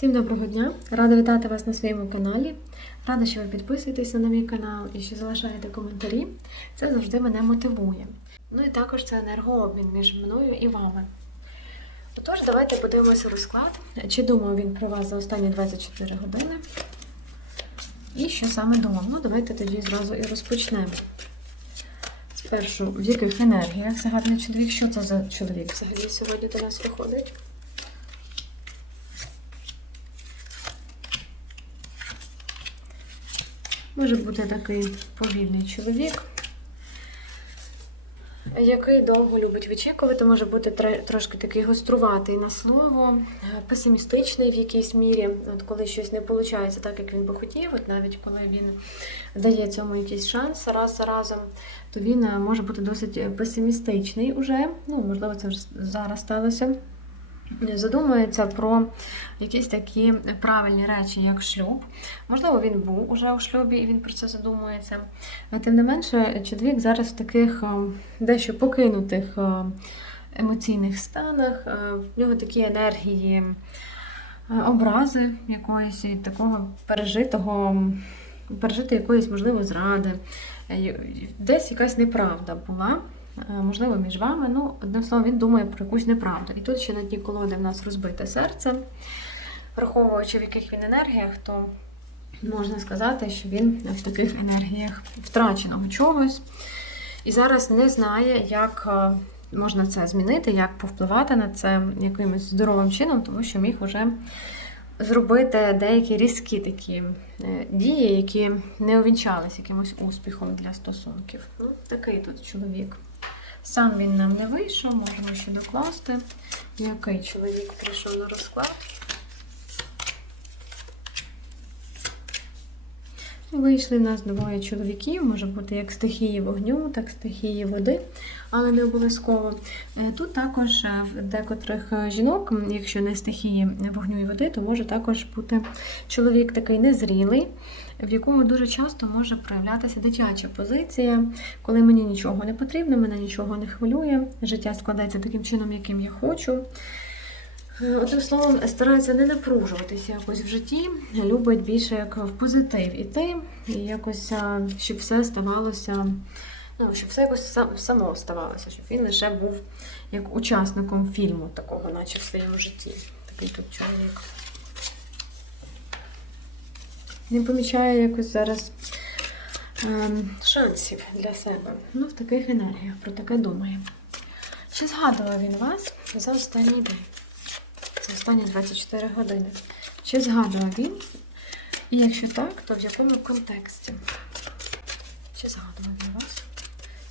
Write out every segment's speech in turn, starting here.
Всім доброго дня! Рада вітати вас на своєму каналі. Рада, що ви підписуєтеся на мій канал і що залишаєте коментарі. Це завжди мене мотивує. Ну і також це енергообмін між мною і вами. Отож, давайте подивимося розклад. Чи думав він про вас за останні 24 години? І що саме думав? Ну, давайте тоді зразу і розпочнемо. Спершу, в яких енергіях загадний чоловік? Що це за чоловік взагалі сьогодні до нас виходить? Може бути такий повільний чоловік, який довго любить вичікувати, може бути трошки такий гоструватий на слово, е, песимістичний в якійсь мірі. От коли щось не виходить так, як він би хотів, от навіть коли він дає цьому якийсь шанс раз за разом, то він е, може бути досить песимістичний уже. Ну, можливо, це вже зараз сталося. Задумується про якісь такі правильні речі, як шлюб. Можливо, він був уже у шлюбі і він про це задумується. А тим не менше, чоловік зараз в таких е, дещо покинутих е, емоційних станах. Е, В нього такі енергії образи якоїсь і такого пережитого, пережити якоїсь, можливо, зради. Десь якась неправда була. Е, Можливо, між вами. Ну, одним словом, він думає про якусь неправду. І тут ще на дні колоди в нас розбите серце. Враховуючи, в яких він енергіях, то можна сказати, що він в таких енергіях втраченого чогось. І зараз не знає, як е, можна це змінити, як повпливати на це якимось здоровим чином, тому що міг уже зробити деякі різкі такі е, дії, які не увінчались якимось успіхом для стосунків. Ну, такий тут чоловік. Сам він нам не вийшов, можемо ще докласти. Який чоловік прийшов на розклад? Вийшли в нас двоє чоловіків, може бути як стихії вогню, так стихії води, але не обов'язково. Е, Тут також е, в декотрих е, жінок, якщо не стихії вогню і води, то може також бути чоловік такий незрілий, в якому дуже часто може проявлятися дитяча позиція, коли мені нічого не потрібно, мене нічого не хвилює, життя складається таким чином, яким я хочу. Е, Одним словом, старається не напружуватися якось в житті, любить більше як в позитив іти, і якось, щоб все ставалося, ну, щоб все якось само ставалося, щоб він лише був як учасником фільму такого, наче в своєму житті. Такий тут чоловік. Не помічає якось зараз ем, шансів для себе. Ну, в таких енергіях, про таке думає. Чи згадував він вас за останній день? За останні 24 години. Чи згадував він? І якщо так, то в якому контексті? Чи згадував він вас?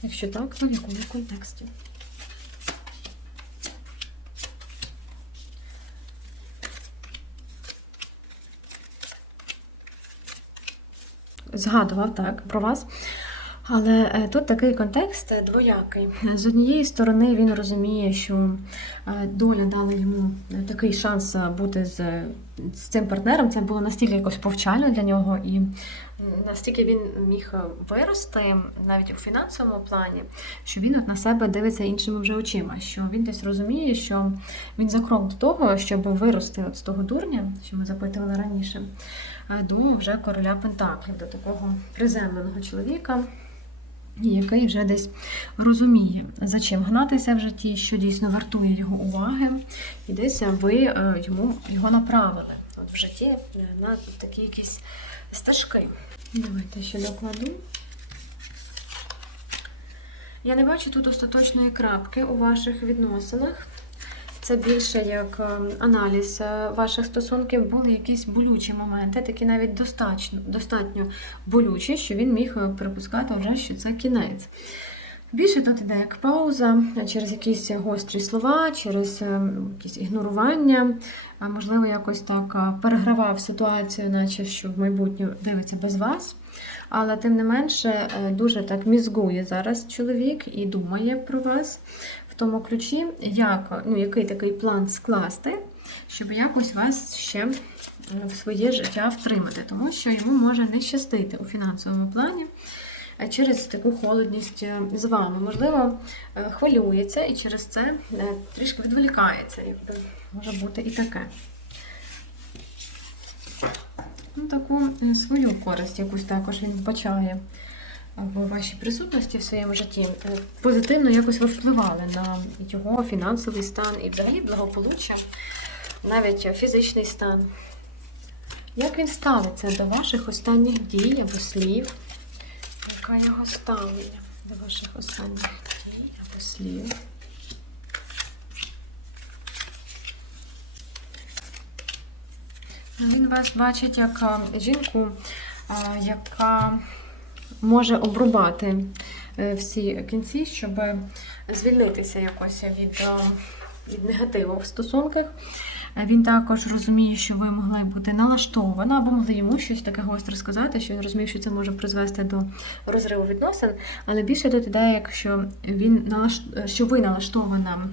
Якщо так, то в якому контексті? Згадував так про вас. Але е, тут такий контекст двоякий. З однієї сторони, він розуміє, що е, доля дала йому е, такий шанс бути з, з цим партнером. Це було настільки якось повчально для нього, і настільки він міг вирости навіть у фінансовому плані, що він от на себе дивиться іншими вже очима. Що він десь розуміє, що він за крок до того, щоб вирости от з того дурня, що ми запитували раніше, до вже короля Пентаклів, до такого приземленого чоловіка який вже десь розуміє, за чим гнатися в житті, що дійсно вартує його уваги, і десь ви е, йому його направили от в житті е, на такі якісь стежки. Давайте ще докладу. Я не бачу тут остаточної крапки у ваших відносинах. Це більше як е, аналіз е, ваших стосунків. Були якісь болючі моменти, такі навіть достатньо, достатньо болючі, що він міг е, припускати вже, що це кінець. Більше тут іде як пауза через якісь гострі слова, через якісь ігнорування, а можливо, якось так перегравав ситуацію, наче що в майбутнє дивиться без вас. Але тим не менше дуже так мізгує зараз чоловік і думає про вас тому ключі, як, ну, який такий план скласти, щоб якось вас ще в своє життя втримати, тому що йому може не щастити у фінансовому плані через таку холодність е, з вами. Можливо, е, хвилюється і через це е, трішки відволікається. Якби може бути і таке. таку е, свою користь, якусь також він вбачає в вашій присутності в своєму житті. Е, Позитивно якось ви впливали на його фінансовий стан і взагалі благополуччя, навіть фізичний стан. Як він ставиться до ваших останніх дій або слів? Яке його ставлення до ваших останніх дій або слів? Він вас бачить як жінку, яка може обрубати е, всі кінці, щоб звільнитися якось від, від негативу в стосунках. Е, Він також розуміє, що ви могли бути налаштована, або могли йому щось таке гостре сказати, що він розуміє, що це може призвести до розриву відносин. Але більше тут ідея, якщо він налаш... що ви налаштована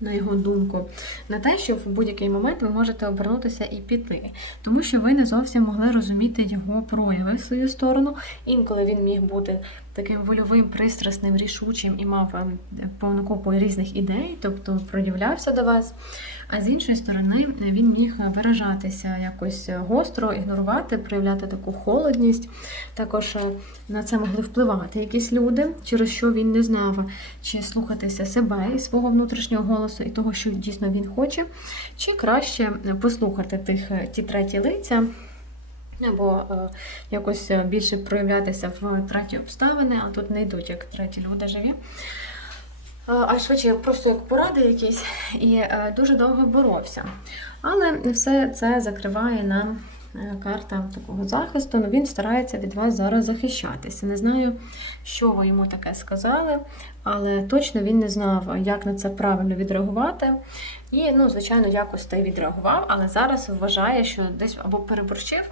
на його думку, на те, що в будь-який момент ви можете обернутися і піти, тому що ви не зовсім могли розуміти його прояви в свою сторону. Інколи він міг бути таким вольовим, пристрасним, рішучим і мав ем, повну купу різних ідей, тобто проявлявся до вас. А з іншої сторони, він міг виражатися якось гостро, ігнорувати, проявляти таку холодність. Також е, на це могли впливати якісь люди, через що він не знав, чи слухатися себе і свого внутрішнього голосу, і того, що дійсно він хоче, чи краще послухати тих е, ті треті лиця. Або е, якось е, більше проявлятися в треті обставини, а тут не йдуть як треті люди живі. Е, А швидше просто як поради якісь, і дуже довго боровся. Але все це закриває нам карта такого захисту. Ну, він старається від вас зараз захищатися. Не знаю, що ви йому таке сказали, але точно він не знав, як на це правильно відреагувати. І, ну, звичайно, якось й відреагував, але зараз вважає, що десь або переборщив,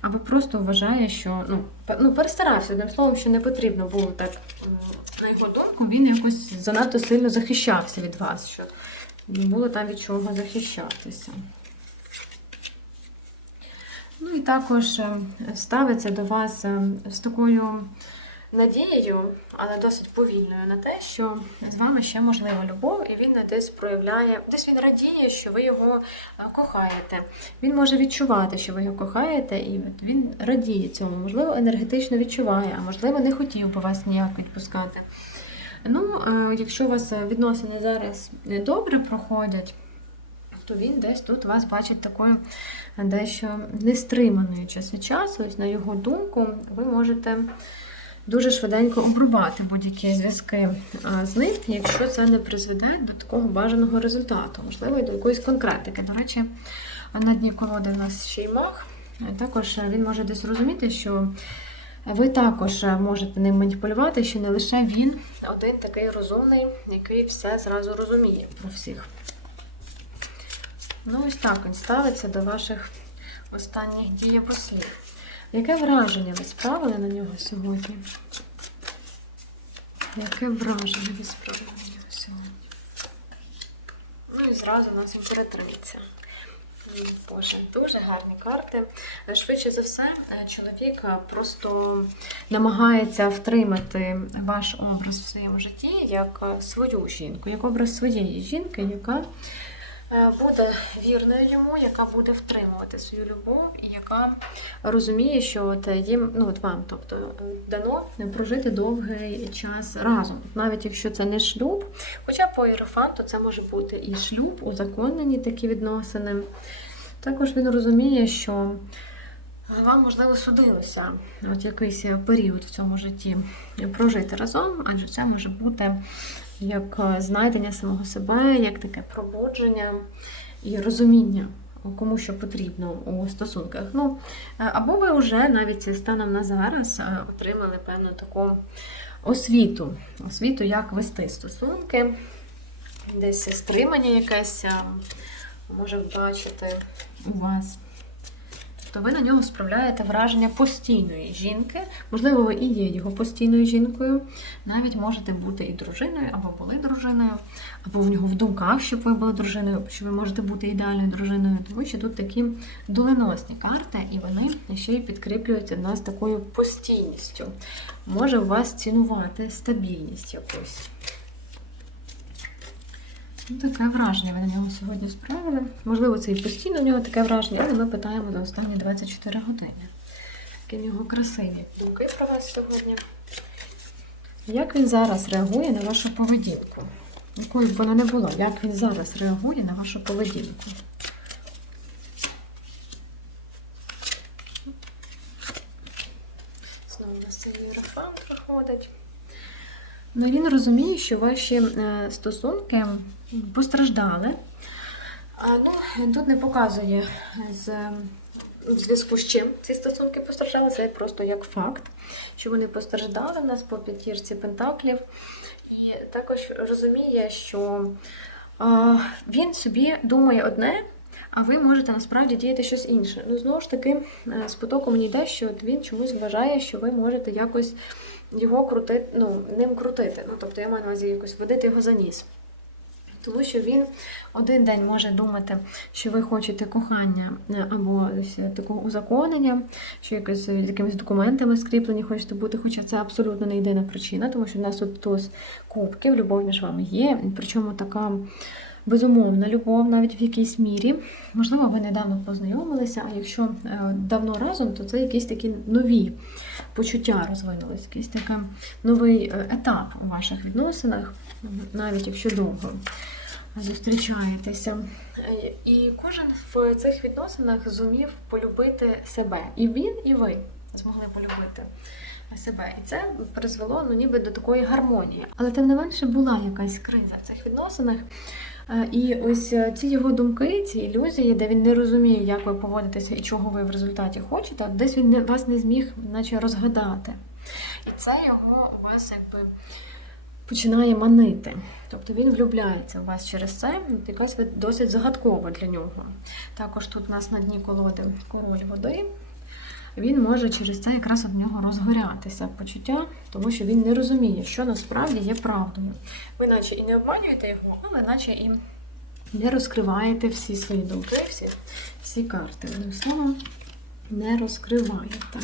або просто вважає, що ну, ну перестарався одним словом, що не потрібно було так, на його думку, він якось занадто сильно захищався від вас, що не було там від чого захищатися. Ну і також е, ставиться до вас е, з такою надією, але досить повільною на те, що з вами ще можлива любов, і він десь проявляє, десь він радіє, що ви його е, кохаєте. Він може відчувати, що ви його кохаєте, і він радіє цьому. Можливо, енергетично відчуває, а можливо, не хотів би вас ніяк відпускати. Ну, якщо у вас відносини зараз добре проходять, то він десь тут вас бачить такою дещо нестриманою час часу. Ось на його думку, ви можете дуже швиденько обрубати будь-які зв'язки з ним, якщо це не призведе до такого бажаного результату, можливо, і до якоїсь конкретики. До речі, на дні колоди в нас ще й мах. Також він може десь розуміти, що ви також можете ним маніпулювати, що не лише він один такий розумний, який все зразу розуміє про всіх. Ну, ось так він ставиться до ваших останніх дій або слів. Яке враження ви справили на нього сьогодні? Яке враження ви справили на нього сьогодні? Ну і зразу у нас імператриця. Боже, дуже гарні карти. Швидше за все, е, чоловік е, просто намагається втримати ваш образ в своєму житті як е, свою жінку, як образ своєї жінки, яка буде вірною йому, яка буде втримувати свою любов і яка розуміє, що от їм, ну от вам, тобто е, дано прожити довгий час разом, навіть якщо це не шлюб. Хоча по іерофанту це може бути і шлюб, узаконені такі відносини. Також він розуміє, що вам можливо судилося от якийсь період в цьому житті прожити разом, адже це може бути як е, знайдення самого себе, як таке пробудження і розуміння, кому що потрібно у стосунках. Ну, е, або ви вже навіть станом на зараз е, отримали певну таку освіту, освіту, як вести стосунки, десь стримання якесь е, може бачити у вас. Тобто ви на нього справляєте враження постійної жінки. Можливо, ви і є його постійною жінкою. Навіть можете бути і дружиною, або були дружиною, або в нього в думках, щоб ви були дружиною, що ви можете бути ідеальною дружиною, тому що тут такі доленосні карти, і вони ще й підкріплюються нас такою постійністю. Може у вас цінувати стабільність якусь. Ну, таке враження ви на нього сьогодні справили. Можливо, це і постійно в нього таке враження, але ми питаємо за останні 24 години. Які в нього красиві думки про вас сьогодні. Як він зараз реагує на вашу поведінку? Якою б вона не була, як він зараз реагує на вашу поведінку? Знову у нас синій єрофант виходить. Ну, він розуміє, що ваші е, стосунки постраждали. А, ну, тут не показує з, в зв'язку з чим ці стосунки постраждали. Це просто як факт, що вони постраждали в нас по п'ятірці пентаклів. І також розуміє, що а, він собі думає одне, а ви можете насправді діяти щось інше. Ну, знову ж таки, е, з потоком мені йде, що він чомусь вважає, що ви можете якось його крутити, ну, ним крутити. Ну, тобто я маю на увазі якось водити його за ніс. Тому що він один день може думати, що ви хочете кохання е, або такого узаконення, що якось з якимись документами скріплені хочете бути, хоча це абсолютно не єдина причина, тому що в нас тут туз кубків, любов між вами є, причому така безумовна любов, навіть в якійсь мірі. Можливо, ви недавно познайомилися, а якщо е, давно разом, то це якісь такі нові почуття розвинулись, якийсь такий новий е, етап у ваших відносинах, навіть якщо довго зустрічаєтеся. І кожен в цих відносинах зумів полюбити себе. І він, і ви змогли полюбити себе. І це призвело ну, ніби до такої гармонії. Але тим не менше була якась криза в цих відносинах. Е, І ось е, ці його думки, ці ілюзії, де він не розуміє, як ви поводитеся і чого ви в результаті хочете, десь він не- вас не зміг наче розгадати. І це його вас якби починає манити. Тобто він влюбляється в вас через це, якась досить загадкова для нього. Також тут у нас на дні колоди король води. Він може через це якраз від нього розгорятися почуття, тому що він не розуміє, що насправді є правдою. Ви наче і не обманюєте його, але наче і не розкриваєте всі свої думки, всі, всі карти. Одним словом, не розкриваєте.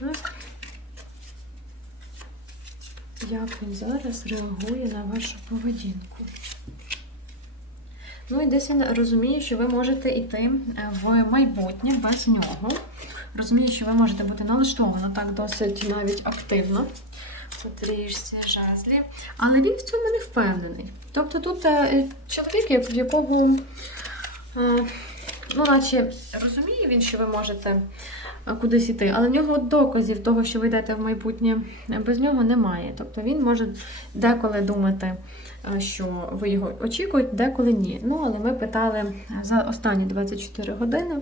Так. Як він зараз реагує на вашу поведінку? Ну і десь він розуміє, що ви можете йти е, в майбутнє без нього. Розуміє, що ви можете бути налаштовано так досить навіть активно. Трішці жезлів. Але він в цьому не впевнений. Тобто тут е, чоловік, в якого, е, ну, наче розуміє він, що ви можете е, кудись іти, але в нього доказів того, що ви йдете в майбутнє, е, без нього немає. Тобто він може деколи думати, е, що ви його очікуєте, деколи ні. Ну, але ми питали за останні 24 години,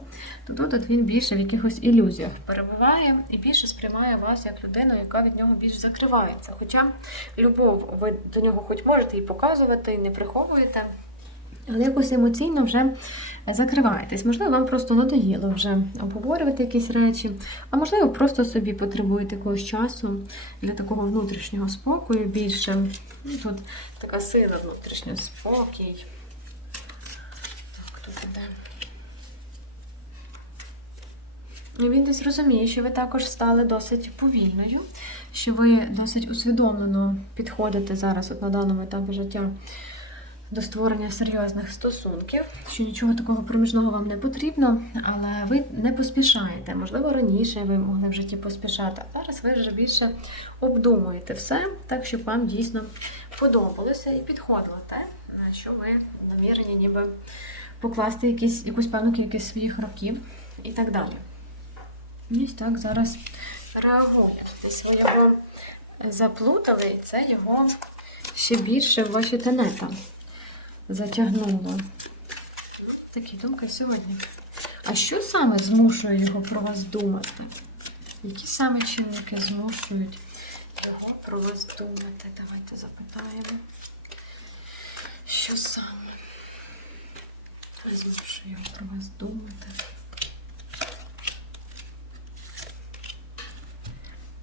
то тут він більше в якихось ілюзіях перебуває і більше сприймає вас як людину, яка від нього більш закривається. Хоча любов ви до нього хоч можете і показувати, і не приховуєте. Але якось емоційно вже закриваєтесь. Можливо, вам просто надоїло вже обговорювати якісь речі, а можливо, просто собі потребуєте якогось часу для такого внутрішнього спокою більше. Ну, Тут така сила внутрішнього спокій. Так, тут іде. Він десь розуміє, що ви також стали досить повільною, що ви досить усвідомлено підходите зараз от на даному етапі життя до створення серйозних стосунків, що нічого такого проміжного вам не потрібно, але ви не поспішаєте. Можливо, раніше ви могли в житті поспішати, а зараз ви вже більше обдумуєте все, так щоб вам дійсно подобалося і підходило те, на що ви намірені ніби покласти якісь, якусь певну кількість своїх років і так далі. Ось так зараз реагує. Десь ви його заплутали, і це його ще більше в ваші тенета затягнуло. Такі думки сьогодні. А що саме змушує його про вас думати? Які саме чинники змушують його про вас думати? Давайте запитаємо. Що саме змушує його про вас думати?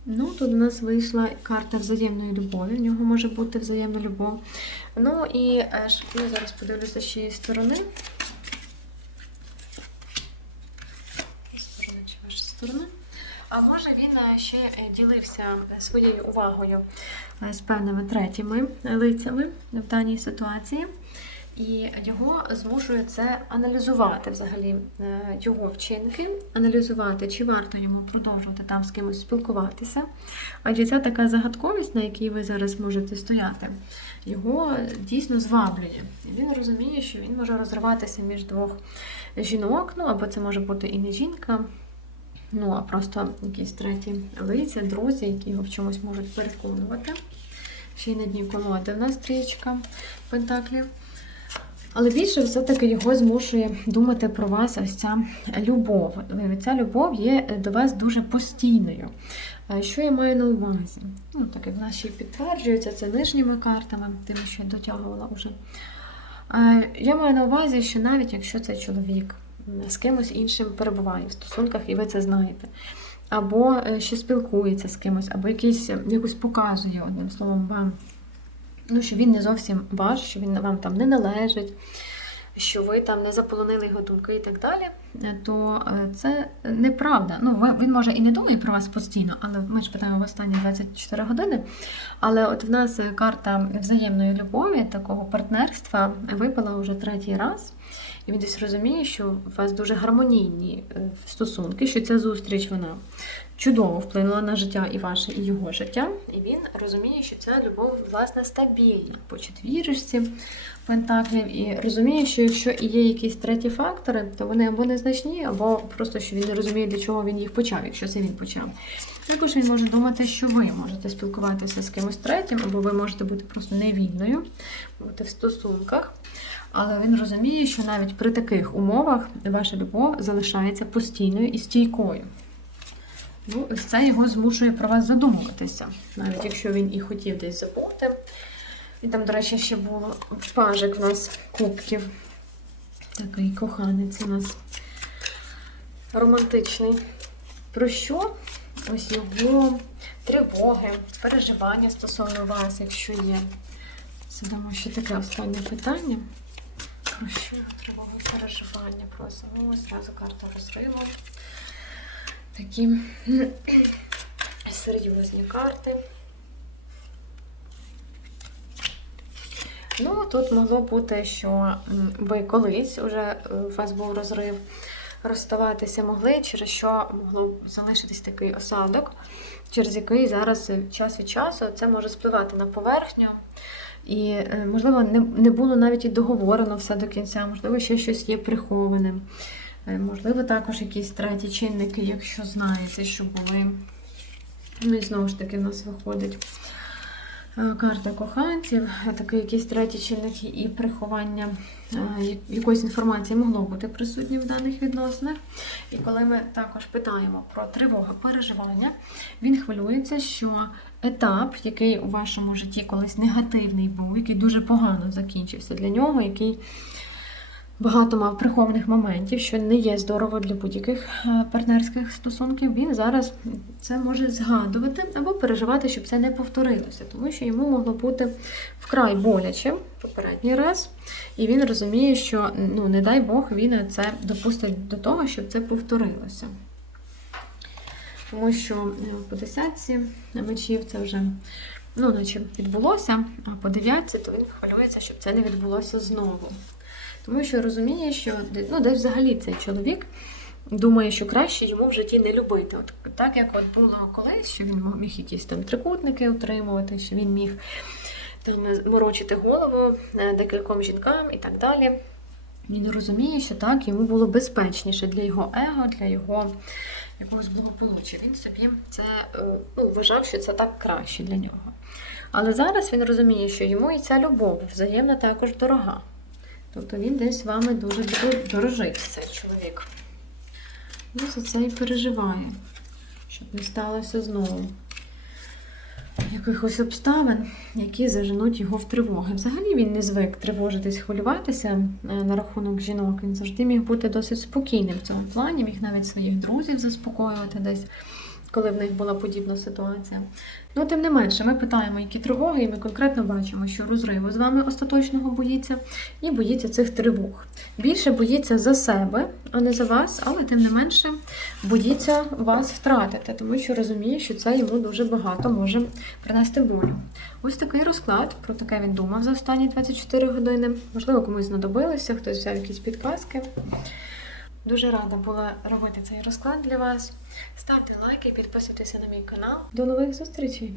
Ну, тут у нас вийшла карта взаємної любові. В нього може бути взаємна любов. Ну і е, я зараз подивлюся з чиєї сторони. Сторони чи вашої сторони. А може він е, ще е, ділився своєю увагою з певними третіми лицями в даній ситуації. І його змушує це аналізувати взагалі е, його вчинки, аналізувати, чи варто йому продовжувати там з кимось спілкуватися. Адже ця така загадковість, на якій ви зараз можете стояти, його дійсно зваблює. І він розуміє, що він може розриватися між двох жінок, ну або це може бути і не жінка, ну а просто якісь треті лиця, друзі, які його в чомусь можуть переконувати. Ще й на дні колоди в нас трієчка пентаклів. Але більше все-таки його змушує думати про вас ось ця любов. Ця любов є до вас дуже постійною. Е, Що я маю на увазі? Ну, так як в нас ще й підтверджується це нижніми картами, тим, що я дотягувала вже. Е, Я маю на увазі, що навіть якщо цей чоловік з кимось іншим перебуває в стосунках, і ви це знаєте, або е, ще спілкується з кимось, або якийсь, якось показує одним словом вам ну, що він не зовсім ваш, що він вам там не належить, що ви там не заполонили його думки і так далі, е, то е, це неправда. Ну, він може і не думає про вас постійно, але ми ж питаємо в останні 24 години. Але от в нас е, карта взаємної любові, такого партнерства випала вже третій раз. І він десь розуміє, що у вас дуже гармонійні стосунки, що ця зустріч вона чудово вплинула на життя і ваше, і його життя. І він розуміє, що ця любов власне стабільна по четвірочці пентаклів, і розуміє, що якщо і є якісь треті фактори, то вони або незначні, або просто що він не розуміє, для чого він їх почав, якщо це він почав. Також він може думати, що ви можете спілкуватися з кимось третім, або ви можете бути просто невільною, бути в стосунках. Але він розуміє, що навіть при таких умовах ваша любов залишається постійною і стійкою. Ну, ось це його змушує про вас задумуватися, навіть якщо він і хотів десь забути. І там, до речі, ще було пажик в нас кубків. Такий коханець у нас романтичний. Про що? Ось його тривоги, переживання стосовно вас, якщо є. Це думаю, що таке останнє питання. Про що тривоги переживання просимо? Зразу карта розриву. Такі серйозні карти. Ну, тут могло бути, що ви колись вже е, у вас був розрив, розставатися могли, через що могло залишитись такий осадок, через який зараз е, час від часу це може спливати на поверхню. І, е, можливо, не було навіть і договорено все до кінця, можливо, ще щось є прихованим. Е, Можливо, також якісь треті чинники, якщо знаєте, що були. Ну і знову ж таки, в нас виходить е, карта коханців, е, такий якісь треті чинники і приховання якоїсь інформації могло бути присутні в даних відносинах. І коли ми також питаємо про тривогу переживання, він хвилюється, що етап, який у вашому житті колись негативний був, який дуже погано закінчився для нього, який багато мав прихованих моментів, що не є здорово для будь-яких е, партнерських стосунків, він зараз це може згадувати або переживати, щоб це не повторилося, тому що йому могло бути вкрай боляче попередній раз, і він розуміє, що ну не дай Бог він це допустить до того, щоб це повторилося. Тому що е, по десятці мечів це вже ну, наче відбулося, а по дев'ятці, то він хвилюється, щоб це не відбулося знову. Тому що розуміє, що ну, десь взагалі цей чоловік думає, що краще йому в житті не любити. От так як от було колись, що він міг якісь там трикутники утримувати, що він міг там морочити голову е, декільком жінкам і так далі. Він розуміє, що так йому було безпечніше для його его, для його якогось благополуччя. Він собі це е, ну, вважав, що це так краще для нього. Але зараз він розуміє, що йому і ця любов взаємна також дорога. Тобто він десь вами дуже дорожить цей чоловік. Ну, за це і переживає, щоб не сталося знову якихось обставин, які заженуть його в тривоги. Взагалі він не звик тривожитись, хвилюватися е, на рахунок жінок. Він завжди міг бути досить спокійним в цьому плані, міг навіть своїх друзів заспокоювати десь. Коли в них була подібна ситуація. Ну, тим не менше, ми питаємо, які тривоги, і ми конкретно бачимо, що розриву з вами остаточного боїться і боїться цих тривог. Більше боїться за себе, а не за вас, але тим не менше боїться вас втратити, тому що розуміє, що це йому дуже багато може принести болю. Ось такий розклад. Про таке він думав за останні 24 години. Можливо, комусь знадобилося, хтось взяв якісь підказки. Дуже рада була робити цей розклад для вас. Ставте лайки, підписуйтеся на мій канал. До нових зустрічей!